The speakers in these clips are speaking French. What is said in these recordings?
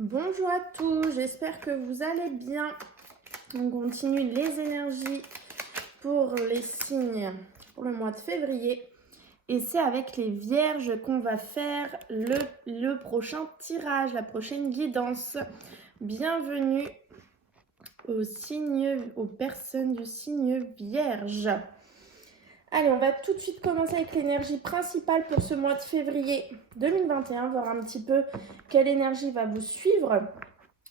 Bonjour à tous, j'espère que vous allez bien. On continue les énergies pour les signes pour le mois de février. Et c'est avec les vierges qu'on va faire le prochain tirage, la prochaine guidance. Bienvenue aux personnes du signe vierge. Allez, on va tout de suite commencer avec l'énergie principale pour ce mois de février 2021, voir un petit peu quelle énergie va vous suivre.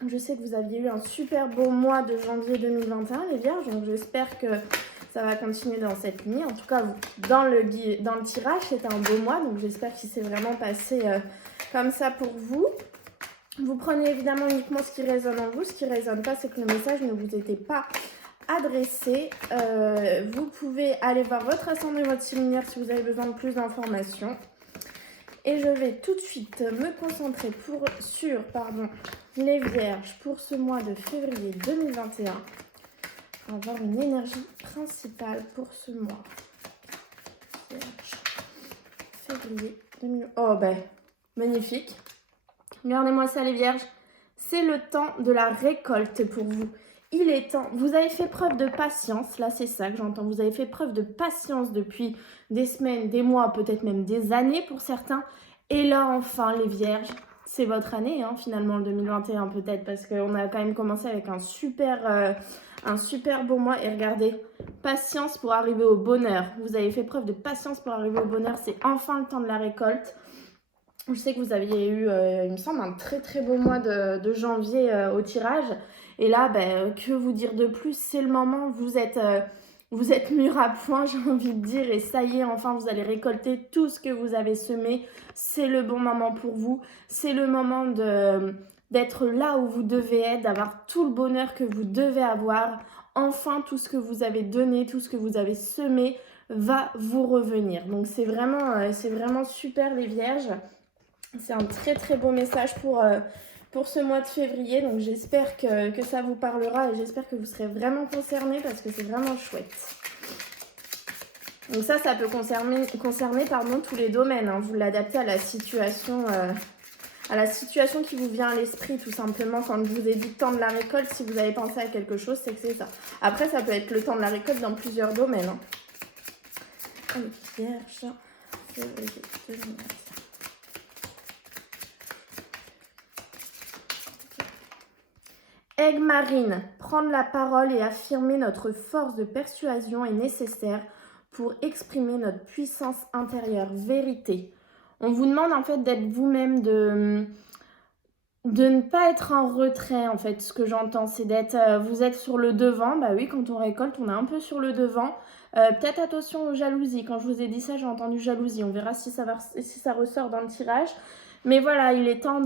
Je sais que vous aviez eu un super beau mois de janvier 2021, les vierges, donc j'espère que ça va continuer dans cette ligne. En tout cas, dans le tirage, c'était un beau mois, donc j'espère qu'il s'est vraiment passé comme ça pour vous. Vous prenez évidemment uniquement ce qui résonne en vous. Ce qui ne résonne pas, c'est que le message ne vous était pas adressé. Vous pouvez aller voir votre ascendant et votre signe lunaire si vous avez besoin de plus d'informations. Et je vais tout de suite me concentrer sur les vierges pour ce mois de février 2021. On va avoir une énergie principale pour ce mois. Vierge, février 2021. Oh ben, magnifique. Regardez-moi ça les vierges. C'est le temps de la récolte pour vous. Il est temps, vous avez fait preuve de patience, là c'est ça que j'entends, vous avez fait preuve de patience depuis des semaines, des mois, peut-être même des années pour certains. Et là enfin les vierges, c'est votre année finalement le 2021 peut-être, parce qu'on a quand même commencé avec un super beau mois. Et regardez, patience pour arriver au bonheur. Vous avez fait preuve de patience pour arriver au bonheur, c'est enfin le temps de la récolte. Je sais que vous aviez eu, il me semble, un très très beau mois de janvier au tirage. Et là, que vous dire de plus? C'est le moment, vous êtes mûrs à point, j'ai envie de dire. Et ça y est, enfin, vous allez récolter tout ce que vous avez semé. C'est le bon moment pour vous. C'est le moment d'être là où vous devez être, d'avoir tout le bonheur que vous devez avoir. Enfin, tout ce que vous avez donné, tout ce que vous avez semé va vous revenir. Donc, c'est vraiment super les vierges. C'est un très très beau message pour ce mois de février. Donc j'espère que ça vous parlera et j'espère que vous serez vraiment concernés parce que c'est vraiment chouette. Donc ça peut concerner tous les domaines. Vous l'adaptez à la situation qui vous vient à l'esprit tout simplement. Quand je vous ai dit temps de la récolte, si vous avez pensé à quelque chose, c'est que c'est ça. Après, ça peut être le temps de la récolte dans plusieurs domaines. Allez, vierge, février 2021. Aigle marine, prendre la parole et affirmer notre force de persuasion est nécessaire pour exprimer notre puissance intérieure. Vérité. On vous demande en fait d'être vous-même, de ne pas être en retrait en fait. Ce que j'entends, c'est vous êtes sur le devant. Bah oui, quand on récolte, on est un peu sur le devant. Peut-être attention aux jalousies. Quand je vous ai dit ça, j'ai entendu jalousie. On verra si ça ressort dans le tirage. Mais voilà, il est temps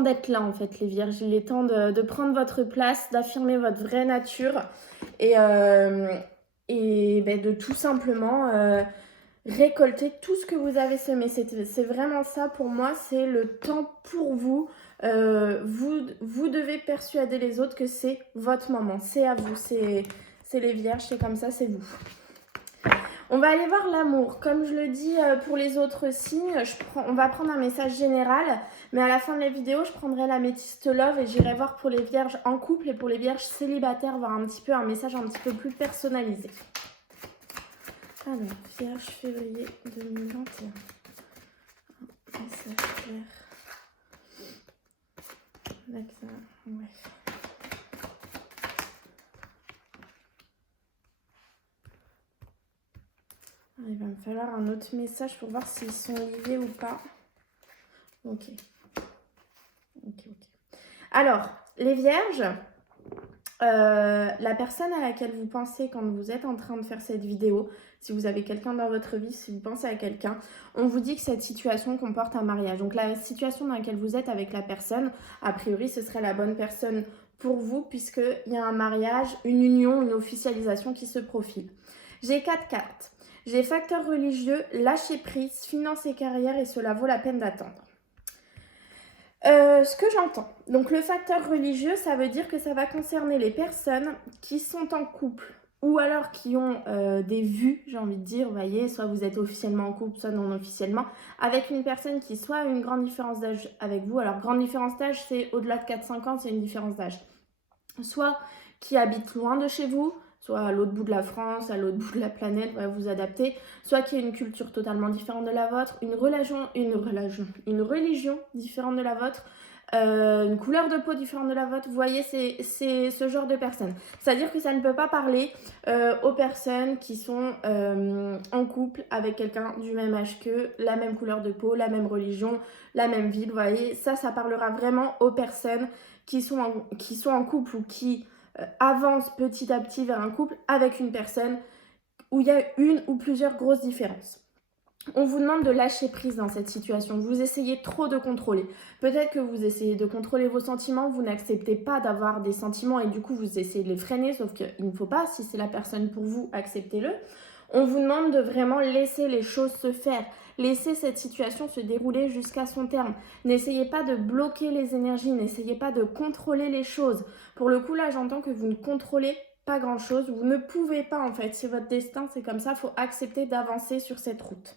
d'être là en fait les vierges, il est temps de prendre votre place, d'affirmer votre vraie nature et de tout simplement récolter tout ce que vous avez semé. C'est vraiment ça pour moi, c'est le temps pour vous. Vous devez persuader les autres que c'est votre moment, c'est à vous, c'est les vierges, c'est comme ça, c'est vous. On va aller voir l'amour. Comme je le dis pour les autres signes, on va prendre un message général. Mais à la fin de la vidéo, je prendrai l'améthyste love et j'irai voir pour les vierges en couple et pour les vierges célibataires, voir un message un petit peu plus personnalisé. Alors, vierge février 2021. Message clair. D'accord, ouais. Il va me falloir un autre message pour voir s'ils sont liés ou pas. Ok. Alors, les vierges, la personne à laquelle vous pensez quand vous êtes en train de faire cette vidéo, si vous avez quelqu'un dans votre vie, si vous pensez à quelqu'un, on vous dit que cette situation comporte un mariage. Donc la situation dans laquelle vous êtes avec la personne, a priori, ce serait la bonne personne pour vous puisqu'il y a un mariage, une union, une officialisation qui se profile. J'ai 4 cartes. J'ai facteur religieux, lâcher prise, finance et carrière et cela vaut la peine d'attendre. Ce que j'entends, donc le facteur religieux, ça veut dire que ça va concerner les personnes qui sont en couple ou alors qui ont des vues, j'ai envie de dire, vous voyez, soit vous êtes officiellement en couple, soit non officiellement, avec une personne qui soit a une grande différence d'âge avec vous. Alors, grande différence d'âge, c'est au-delà de 4-5 ans, c'est une différence d'âge. Soit qui habite loin de chez vous, soit à l'autre bout de la France, à l'autre bout de la planète, voilà, vous adaptez, soit qui a une culture totalement différente de la vôtre, une religion différente de la vôtre, une couleur de peau différente de la vôtre, vous voyez, c'est ce genre de personnes. C'est-à-dire que ça ne peut pas parler aux personnes qui sont en couple avec quelqu'un du même âge qu'eux, la même couleur de peau, la même religion, la même ville, vous voyez, ça parlera vraiment aux personnes qui sont en couple ou qui avancent petit à petit vers un couple avec une personne où il y a une ou plusieurs grosses différences. On vous demande de lâcher prise dans cette situation. Vous essayez trop de contrôler. Peut-être que vous essayez de contrôler vos sentiments, vous n'acceptez pas d'avoir des sentiments et du coup vous essayez de les freiner, sauf qu'il ne faut pas, si c'est la personne pour vous, acceptez-le. On vous demande de vraiment laisser les choses se faire. Laissez cette situation se dérouler jusqu'à son terme. N'essayez pas de bloquer les énergies, n'essayez pas de contrôler les choses. Pour le coup, là, j'entends que vous ne contrôlez pas grand-chose. Vous ne pouvez pas, en fait. C'est votre destin, c'est comme ça. Il faut accepter d'avancer sur cette route.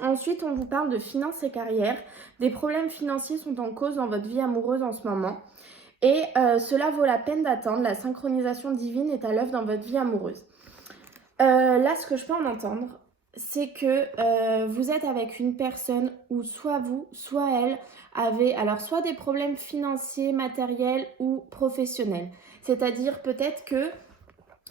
Ensuite, on vous parle de finances et carrière. Des problèmes financiers sont en cause dans votre vie amoureuse en ce moment. Et cela vaut la peine d'attendre. La synchronisation divine est à l'œuvre dans votre vie amoureuse. Là, ce que je peux en entendre, c'est que vous êtes avec une personne où soit vous, soit elle avez alors soit des problèmes financiers, matériels ou professionnels. C'est-à-dire peut-être que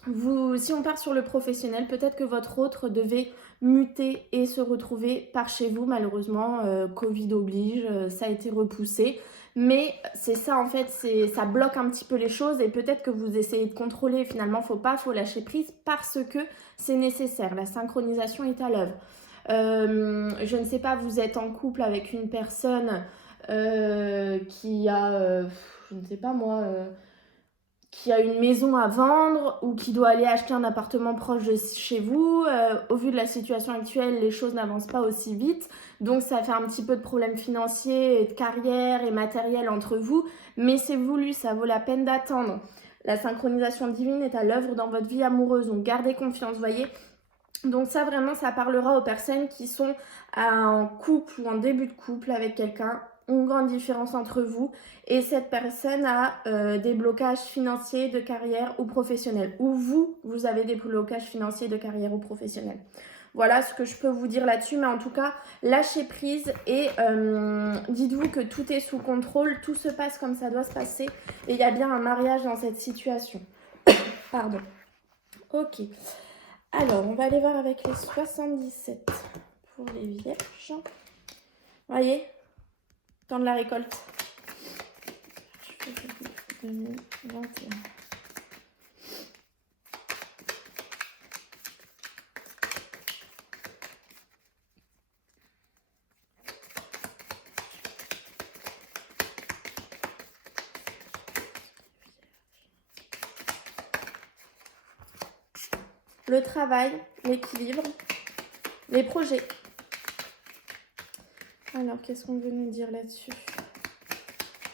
vous, si on part sur le professionnel, peut-être que votre autre devait muter et se retrouver par chez vous. Malheureusement, Covid oblige, ça a été repoussé. Mais c'est ça en fait, ça bloque un petit peu les choses et peut-être que vous essayez de contrôler. Finalement, faut lâcher prise parce que c'est nécessaire. La synchronisation est à l'œuvre. Je ne sais pas, vous êtes en couple avec une personne qui a, je ne sais pas moi... qui a une maison à vendre ou qui doit aller acheter un appartement proche de chez vous. Au vu de la situation actuelle, les choses n'avancent pas aussi vite. Donc ça fait un petit peu de problèmes financiers et de carrière et matériel entre vous. Mais c'est voulu, ça vaut la peine d'attendre. La synchronisation divine est à l'œuvre dans votre vie amoureuse. Donc gardez confiance, voyez. Donc ça vraiment, ça parlera aux personnes qui sont en couple ou en début de couple avec quelqu'un. Une grande différence entre vous et cette personne a des blocages financiers de carrière ou professionnels ou vous avez des blocages financiers de carrière ou professionnels. Voilà ce que je peux vous dire là-dessus, mais en tout cas, lâchez prise et dites-vous que tout est sous contrôle, tout se passe comme ça doit se passer et il y a bien un mariage dans cette situation. Pardon. Ok. Alors, on va aller voir avec les 77 pour les vierges. Voyez ? Temps de la récolte. 2021. Le travail, l'équilibre, les projets. Alors, qu'est-ce qu'on veut nous dire là-dessus?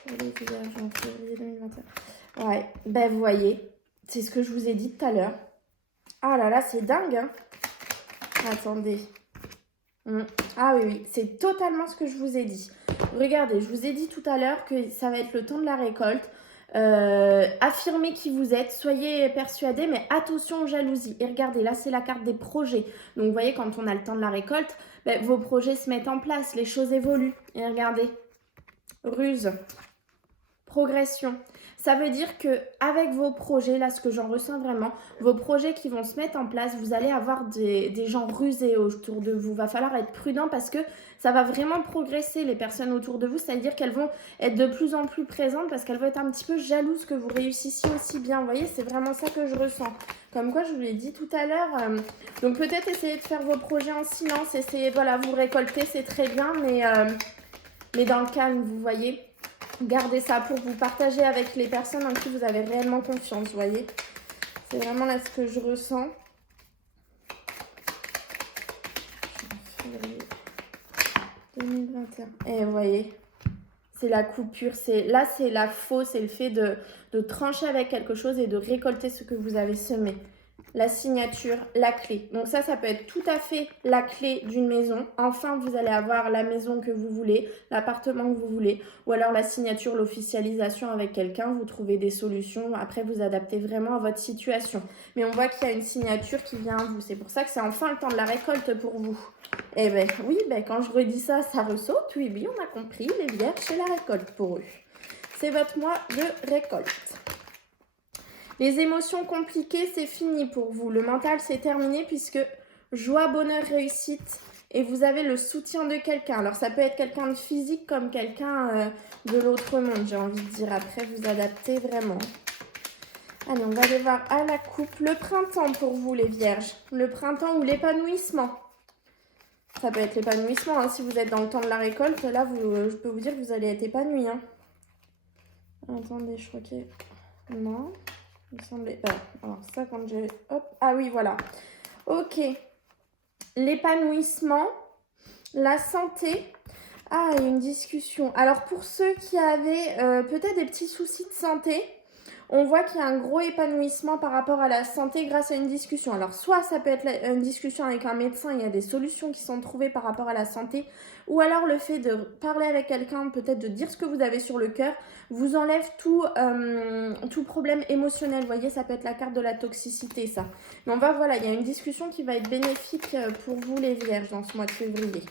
Pour les vierges en février 2021. Ouais, ben vous voyez, c'est ce que je vous ai dit tout à l'heure. Ah là là, c'est dingue, hein. Attendez. Ah oui, oui, c'est totalement ce que je vous ai dit. Regardez, je vous ai dit tout à l'heure que ça va être le temps de la récolte. Affirmez qui vous êtes, soyez persuadés, mais attention aux jalousies. Et regardez, là c'est la carte des projets. Donc vous voyez, quand on a le temps de la récolte, ben, vos projets se mettent en place, les choses évoluent. Et regardez, ruse, progression. Ça veut dire que avec vos projets, là ce que j'en ressens vraiment, vos projets qui vont se mettre en place, vous allez avoir des gens rusés autour de vous. Va falloir être prudent parce que ça va vraiment progresser les personnes autour de vous. C'est-à-dire qu'elles vont être de plus en plus présentes parce qu'elles vont être un petit peu jalouses que vous réussissiez aussi bien. Vous voyez, c'est vraiment ça que je ressens. Comme quoi, je vous l'ai dit tout à l'heure. Donc peut-être essayer de faire vos projets en silence. Essayez, voilà, vous récolter, c'est très bien. Mais dans le calme, vous voyez. Gardez ça pour vous partager avec les personnes en qui vous avez réellement confiance, vous voyez. C'est vraiment là ce que je ressens. 2021. Et vous voyez, c'est la coupure. Là, c'est la faux, c'est le fait de trancher avec quelque chose et de récolter ce que vous avez semé. la signature, la clé. Donc ça peut être tout à fait la clé d'une maison. Enfin, vous allez avoir la maison que vous voulez, l'appartement que vous voulez, ou alors la signature, l'officialisation avec quelqu'un. Vous trouvez des solutions. Après, vous adaptez vraiment à votre situation. Mais on voit qu'il y a une signature qui vient à vous. C'est pour ça que c'est enfin le temps de la récolte pour vous. Eh bien, oui, quand je redis ça, ça ressaute. Oui, oui, on a compris. Les vierges, c'est la récolte pour eux. C'est votre mois de récolte. Les émotions compliquées, c'est fini pour vous. Le mental, c'est terminé puisque joie, bonheur, réussite. Et vous avez le soutien de quelqu'un. Alors, ça peut être quelqu'un de physique comme quelqu'un de l'autre monde, j'ai envie de dire. Après, vous adaptez vraiment. Allez, on va aller voir à la coupe. Le printemps pour vous, les vierges. Le printemps ou l'épanouissement. Ça peut être l'épanouissement. Hein. Si vous êtes dans le temps de la récolte, là, je peux vous dire que vous allez être épanoui. Hein. Attendez, je crois que... Non. Il me semblait... alors ça, quand j'ai... Hop. Ah oui, voilà. Ok. L'épanouissement. La santé. Ah, il y a une discussion. Alors, pour ceux qui avaient peut-être des petits soucis de santé, on voit qu'il y a un gros épanouissement par rapport à la santé grâce à une discussion. Alors, soit ça peut être une discussion avec un médecin, il y a des solutions qui sont trouvées par rapport à la santé, ou alors le fait de parler avec quelqu'un, peut-être de dire ce que vous avez sur le cœur, vous enlève tout problème émotionnel. Vous voyez, ça peut être la carte de la toxicité, ça. Mais on va, voilà, il y a une discussion qui va être bénéfique pour vous, les vierges, dans ce mois de février.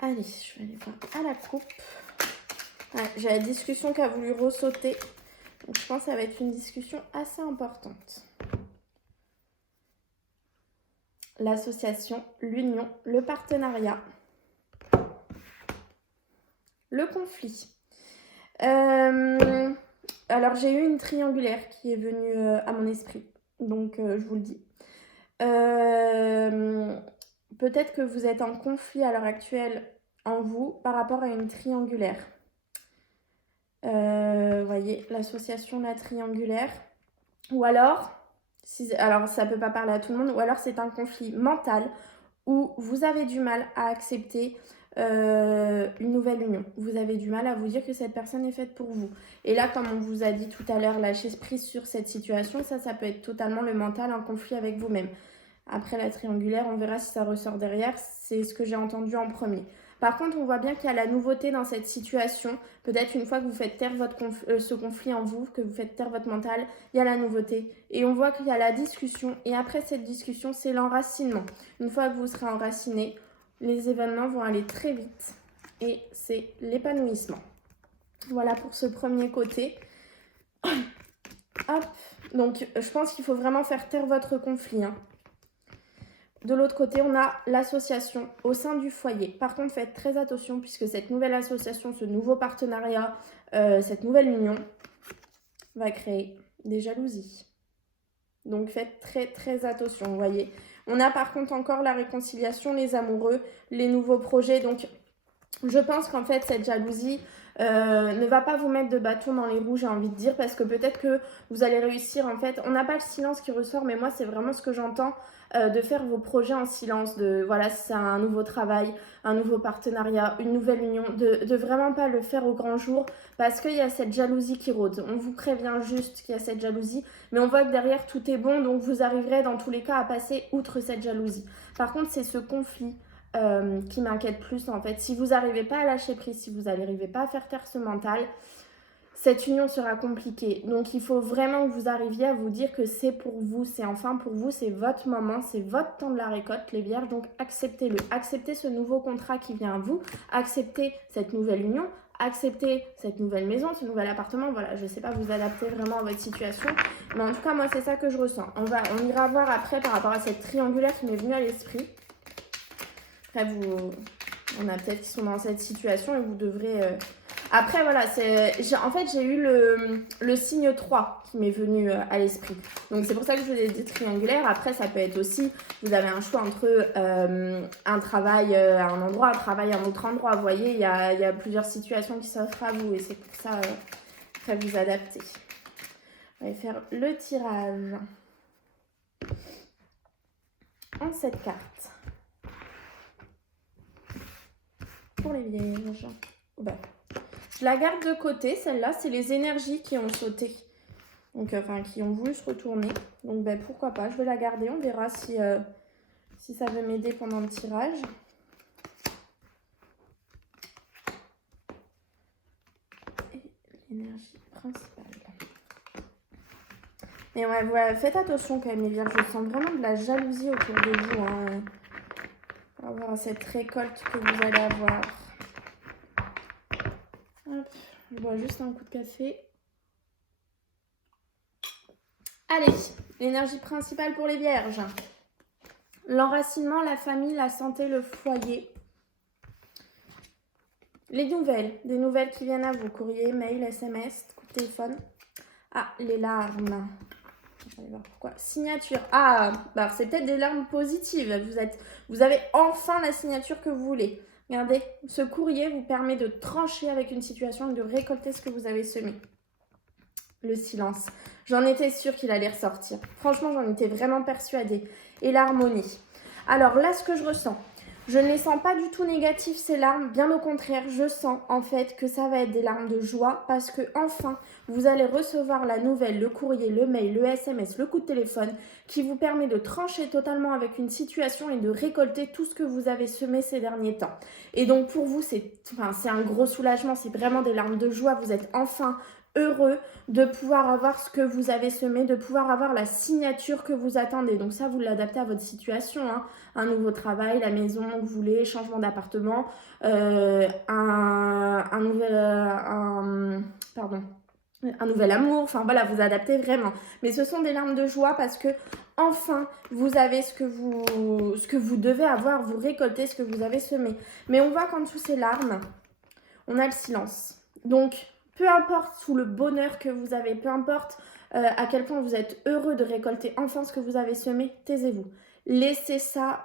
Allez, je vais aller voir à la coupe. Ouais, j'ai la discussion qui a voulu ressauter. Donc, je pense que ça va être une discussion assez importante. L'association, l'union, le partenariat, le conflit. Alors, j'ai eu une triangulaire qui est venue à mon esprit. Donc, je vous le dis. Peut-être que vous êtes en conflit à l'heure actuelle en vous par rapport à une triangulaire. Voyez, l'association, la triangulaire. Ou alors, alors ça peut pas parler à tout le monde, ou alors c'est un conflit mental où vous avez du mal à accepter une nouvelle union. Vous avez du mal à vous dire que cette personne est faite pour vous. Et là, comme on vous a dit tout à l'heure, lâcher prise sur cette situation, ça peut être totalement le mental, un conflit avec vous-même. Après la triangulaire, on verra si ça ressort derrière. C'est ce que j'ai entendu en premier. Par contre, on voit bien qu'il y a la nouveauté dans cette situation. Peut-être une fois que vous faites taire ce conflit en vous, que vous faites taire votre mental, il y a la nouveauté. Et on voit qu'il y a la discussion. Et après cette discussion, c'est l'enracinement. Une fois que vous serez enraciné, les événements vont aller très vite. Et c'est l'épanouissement. Voilà pour ce premier côté. Hop. Donc, je pense qu'il faut vraiment faire taire votre conflit. Hein. De l'autre côté, on a l'association au sein du foyer. Par contre, faites très attention puisque cette nouvelle association, ce nouveau partenariat, cette nouvelle union va créer des jalousies. Donc, faites très très attention, vous voyez. On a par contre encore la réconciliation, les amoureux, les nouveaux projets. Donc, je pense qu'en fait, cette jalousie ne va pas vous mettre de bâton dans les roues, j'ai envie de dire, parce que peut-être que vous allez réussir, en fait. On n'a pas le silence qui ressort, mais moi, c'est vraiment ce que j'entends, de faire vos projets en silence, de, voilà, si c'est un nouveau travail, un nouveau partenariat, une nouvelle union, de vraiment pas le faire au grand jour, parce qu'il y a cette jalousie qui rôde. On vous prévient juste qu'il y a cette jalousie, mais on voit que derrière, tout est bon, donc vous arriverez dans tous les cas à passer outre cette jalousie. Par contre, c'est ce conflit qui m'inquiète plus en fait. Si vous n'arrivez pas à lâcher prise, si vous n'arrivez pas à faire taire ce mental, cette union sera compliquée. Donc il faut vraiment que vous arriviez à vous dire que c'est pour vous, c'est enfin pour vous, c'est votre moment, c'est votre temps de la récolte, les vierges. Donc acceptez-le, acceptez ce nouveau contrat qui vient à vous, acceptez cette nouvelle union, acceptez cette nouvelle maison, ce nouvel appartement. Voilà, je ne sais pas vous adapter vraiment à votre situation, mais en tout cas moi c'est ça que je ressens. On ira voir après par rapport à cette triangulaire qui m'est venue à l'esprit. Après, on a peut-être qui sont dans cette situation et vous devrez... Après, voilà, en fait, j'ai eu le signe 3 qui m'est venu à l'esprit. Donc, c'est pour ça que je vous ai dit triangulaire. Après, ça peut être aussi, vous avez un choix entre un travail à un endroit, un travail à un autre endroit. Vous voyez, il y a plusieurs situations qui s'offrent à vous et c'est pour ça, après, vous adapter. On va faire le tirage en cette carte. Pour les vierges. Ben, je la garde de côté, celle-là, c'est les énergies qui ont sauté. Donc, enfin, qui ont voulu se retourner. Donc, ben, pourquoi pas. Je vais la garder. On verra si ça veut m'aider pendant le tirage. Et l'énergie principale. Et ouais, faites attention quand même, les vierges. Je sens vraiment de la jalousie autour de vous. Hein, par rapport à cette récolte que vous allez avoir. Hop, je bois juste un coup de café. Allez, l'énergie principale pour les vierges. L'enracinement, la famille, la santé, le foyer. Les nouvelles, des nouvelles qui viennent à vous. Courrier, mail, SMS, coup de téléphone. Ah, les larmes. Je vais voir pourquoi. Signature. Ah, bah c'est peut-être des larmes positives. Vous avez enfin la signature que vous voulez. Regardez, ce courrier vous permet de trancher avec une situation et de récolter ce que vous avez semé. Le silence. J'en étais sûre qu'il allait ressortir. Franchement, j'en étais vraiment persuadée. Et l'harmonie. Alors là, ce que je ressens, je ne les sens pas du tout négatifs, ces larmes. Bien au contraire, je sens en fait que ça va être des larmes de joie parce que enfin, vous allez recevoir la nouvelle, le courrier, le mail, le SMS, le coup de téléphone qui vous permet de trancher totalement avec une situation et de récolter tout ce que vous avez semé ces derniers temps. Et donc pour vous, c'est un gros soulagement, c'est vraiment des larmes de joie. Vous êtes enfin heureux de pouvoir avoir ce que vous avez semé, de pouvoir avoir la signature que vous attendez. Donc ça, vous l'adaptez à votre situation, hein. Un nouveau travail, la maison que vous voulez, changement d'appartement, un nouvel amour, enfin voilà, vous adaptez vraiment. Mais ce sont des larmes de joie parce que enfin, vous avez ce que vous devez avoir, vous récoltez ce que vous avez semé. Mais on voit qu'en dessous ces larmes, on a le silence. Donc, peu importe sous le bonheur que vous avez, peu importe à quel point vous êtes heureux de récolter enfin ce que vous avez semé, taisez-vous. Laissez ça,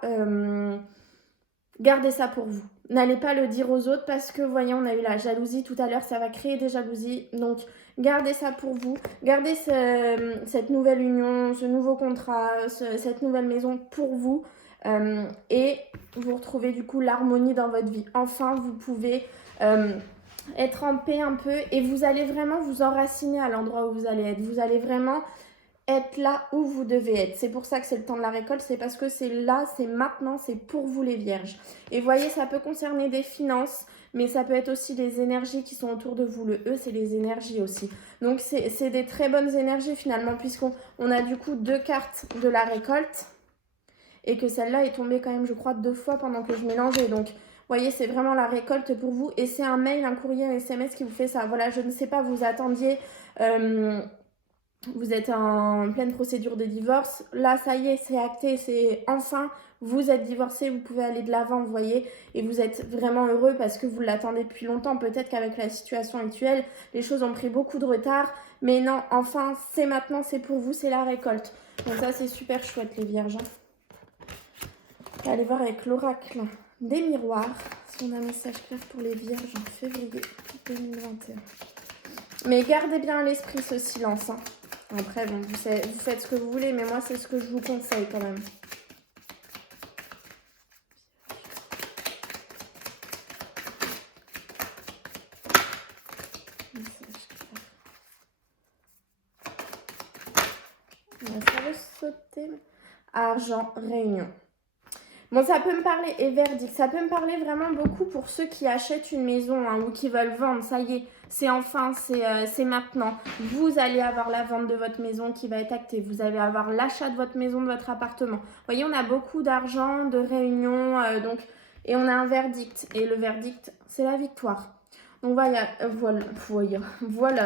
gardez ça pour vous. N'allez pas le dire aux autres parce que, voyez, on a eu la jalousie tout à l'heure, ça va créer des jalousies. Donc, gardez ça pour vous. Gardez cette nouvelle union, ce nouveau contrat, cette nouvelle maison pour vous. Et vous retrouvez du coup l'harmonie dans votre vie. Enfin, vous pouvez être en paix un peu et vous allez vraiment vous enraciner à l'endroit où vous allez être. Vous allez vraiment être là où vous devez être. C'est pour ça que c'est le temps de la récolte, c'est parce que c'est là, c'est maintenant, c'est pour vous les vierges. Et voyez, ça peut concerner des finances, mais ça peut être aussi les énergies qui sont autour de vous. Le E, c'est les énergies aussi. Donc c'est des très bonnes énergies finalement, puisqu'on a du coup 2 cartes de la récolte et que celle-là est tombée quand même, je crois, 2 fois pendant que je mélangeais. Donc, vous voyez, c'est vraiment la récolte pour vous. Et c'est un mail, un courrier, un SMS qui vous fait ça. Voilà, je ne sais pas, vous attendiez... vous êtes en pleine procédure de divorce. Là, ça y est, c'est acté, c'est enfin, vous êtes divorcé, vous pouvez aller de l'avant, vous voyez. Et vous êtes vraiment heureux parce que vous l'attendez depuis longtemps. Peut-être qu'avec la situation actuelle, les choses ont pris beaucoup de retard. Mais non, enfin, c'est maintenant, c'est pour vous, c'est la récolte. Donc ça, c'est super chouette, les vierges. Allez voir avec l'oracle des miroirs si on a un message clair pour les vierges en février 2021. Mais gardez bien à l'esprit ce silence. Hein. Après, bon, vous faites ce que vous voulez, mais moi, c'est ce que je vous conseille quand même. Ça va sauter. Argent, réunion. Bon, ça peut me parler, et verdict, ça peut me parler vraiment beaucoup pour ceux qui achètent une maison hein, ou qui veulent vendre. Ça y est, c'est enfin, c'est maintenant. Vous allez avoir la vente de votre maison qui va être actée. Vous allez avoir l'achat de votre maison, de votre appartement. Vous voyez, on a beaucoup d'argent, de réunions, et on a un verdict. Et le verdict, c'est la victoire. Donc voilà,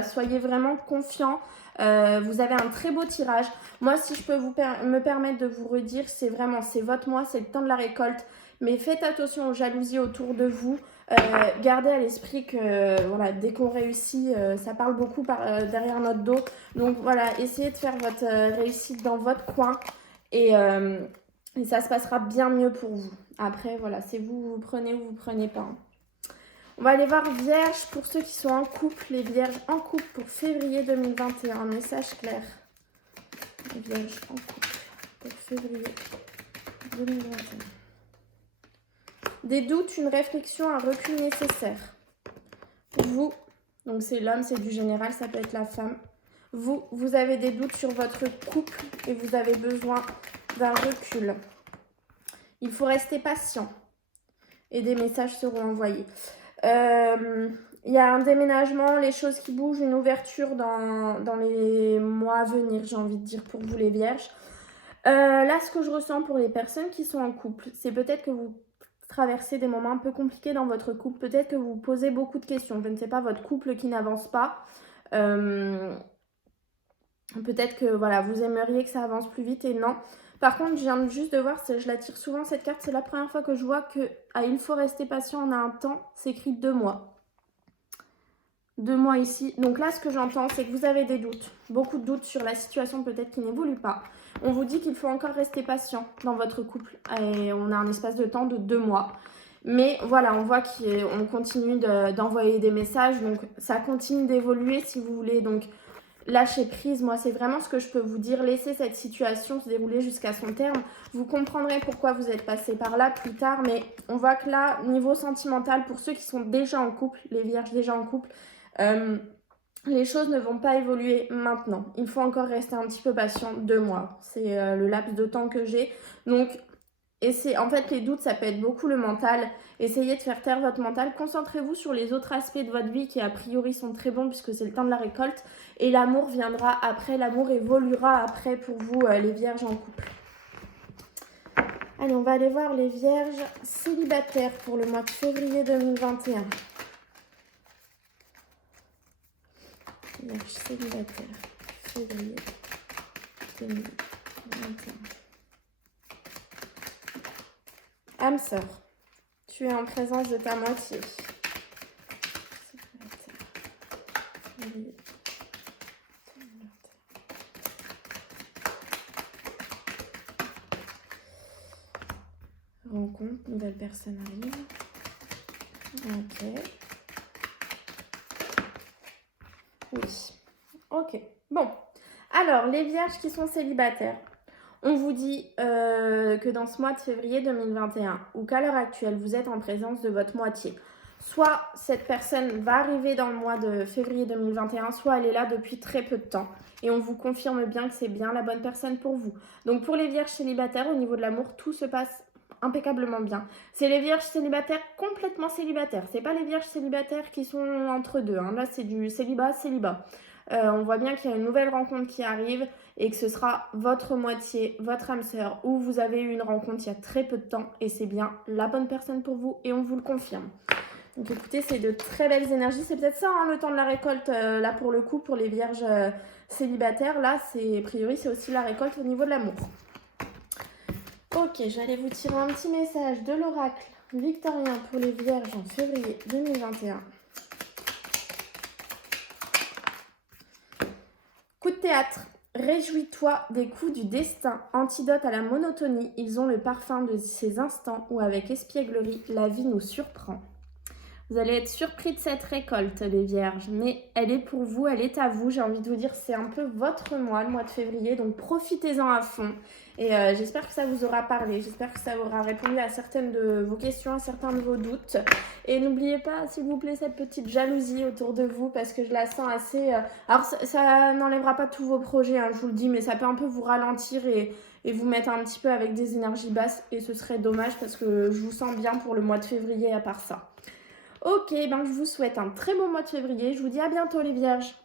soyez vraiment confiants. Vous avez un très beau tirage. Moi, si je peux me permettre de vous redire, c'est votre mois, c'est le temps de la récolte. Mais faites attention aux jalousies autour de vous. Gardez à l'esprit que voilà, dès qu'on réussit, ça parle beaucoup derrière notre dos. Donc voilà, essayez de faire votre réussite dans votre coin et ça se passera bien mieux pour vous. Après, voilà, c'est vous prenez ou vous prenez pas. Hein. On va aller voir Vierge pour ceux qui sont en couple. Les Vierges en couple pour février 2021. Un message clair. Les Vierges en couple pour février 2021. Des doutes, une réflexion, un recul nécessaire. Pour vous, donc c'est l'homme, c'est du général, ça peut être la femme. vous avez des doutes sur votre couple et vous avez besoin d'un recul. Il faut rester patient et des messages seront envoyés. Il y a un déménagement, les choses qui bougent, une ouverture dans les mois à venir, j'ai envie de dire, pour vous les vierges. Là, ce que je ressens pour les personnes qui sont en couple, c'est peut-être que vous traversez des moments un peu compliqués dans votre couple. Peut-être que vous vous posez beaucoup de questions. Je ne sais pas, votre couple qui n'avance pas. Peut-être que voilà, vous aimeriez que ça avance plus vite et non. Par contre, je viens juste de voir, je la tire souvent cette carte, c'est la première fois que je vois que il faut rester patient, on a un temps, c'est écrit 2 mois. 2 mois ici. Donc là, ce que j'entends, c'est que vous avez des doutes. beaucoup de doutes sur la situation peut-être qui n'évolue pas. On vous dit qu'il faut encore rester patient dans votre couple et on a un espace de temps de 2 mois. Mais voilà, on voit qu'on continue d'envoyer des messages, donc ça continue d'évoluer si vous voulez. Donc lâcher prise, moi c'est vraiment ce que je peux vous dire. Laissez cette situation se dérouler jusqu'à son terme. Vous comprendrez pourquoi vous êtes passé par là plus tard, mais on voit que là, niveau sentimental, pour ceux qui sont déjà en couple, les vierges déjà en couple, les choses ne vont pas évoluer maintenant. Il faut encore rester un petit peu patient, 2 mois. C'est le laps de temps que j'ai. Donc, en fait, les doutes, ça peut être beaucoup le mental. Essayez de faire taire votre mental. Concentrez-vous sur les autres aspects de votre vie qui, a priori, sont très bons puisque c'est le temps de la récolte. Et l'amour viendra après. L'amour évoluera après pour vous, les vierges en couple. Allez, on va aller voir les vierges célibataires pour le mois de février 2021. Vierge célibataire, février 2021. Âme sœur, tu es en présence de ta moitié. Rencontre, nouvelle personne arrive. Ok. Oui. Ok. Bon. Alors, les vierges qui sont célibataires. On vous dit que dans ce mois de février 2021, ou qu'à l'heure actuelle, vous êtes en présence de votre moitié. Soit cette personne va arriver dans le mois de février 2021, soit elle est là depuis très peu de temps. Et on vous confirme bien que c'est bien la bonne personne pour vous. Donc pour les vierges célibataires, au niveau de l'amour, tout se passe impeccablement bien. C'est les vierges célibataires complètement célibataires. C'est pas les vierges célibataires qui sont entre deux. Hein. Là, c'est du célibat. On voit bien qu'il y a une nouvelle rencontre qui arrive et que ce sera votre moitié, votre âme sœur, où vous avez eu une rencontre il y a très peu de temps et c'est bien la bonne personne pour vous et on vous le confirme. Donc écoutez, c'est de très belles énergies. C'est peut-être ça, hein, le temps de la récolte, là pour le coup, pour les vierges célibataires. Là, a priori, c'est aussi la récolte au niveau de l'amour. Ok, je vais aller vous tirer un petit message de l'oracle victorien pour les vierges en février 2021. Coup de théâtre. Réjouis-toi des coups du destin, antidote à la monotonie. Ils ont le parfum de ces instants où, avec espièglerie, la vie nous surprend. Vous allez être surpris de cette récolte, les vierges, mais elle est pour vous, elle est à vous. J'ai envie de vous dire, c'est un peu votre mois, le mois de février, donc profitez-en à fond. Et j'espère que ça vous aura parlé, j'espère que ça aura répondu à certaines de vos questions, à certains de vos doutes. Et n'oubliez pas, s'il vous plaît, cette petite jalousie autour de vous, parce que je la sens assez... Alors, ça n'enlèvera pas tous vos projets, hein, je vous le dis, mais ça peut un peu vous ralentir et vous mettre un petit peu avec des énergies basses. Et ce serait dommage, parce que je vous sens bien pour le mois de février à part ça. Ok, ben je vous souhaite un très beau mois de février. Je vous dis à bientôt les vierges.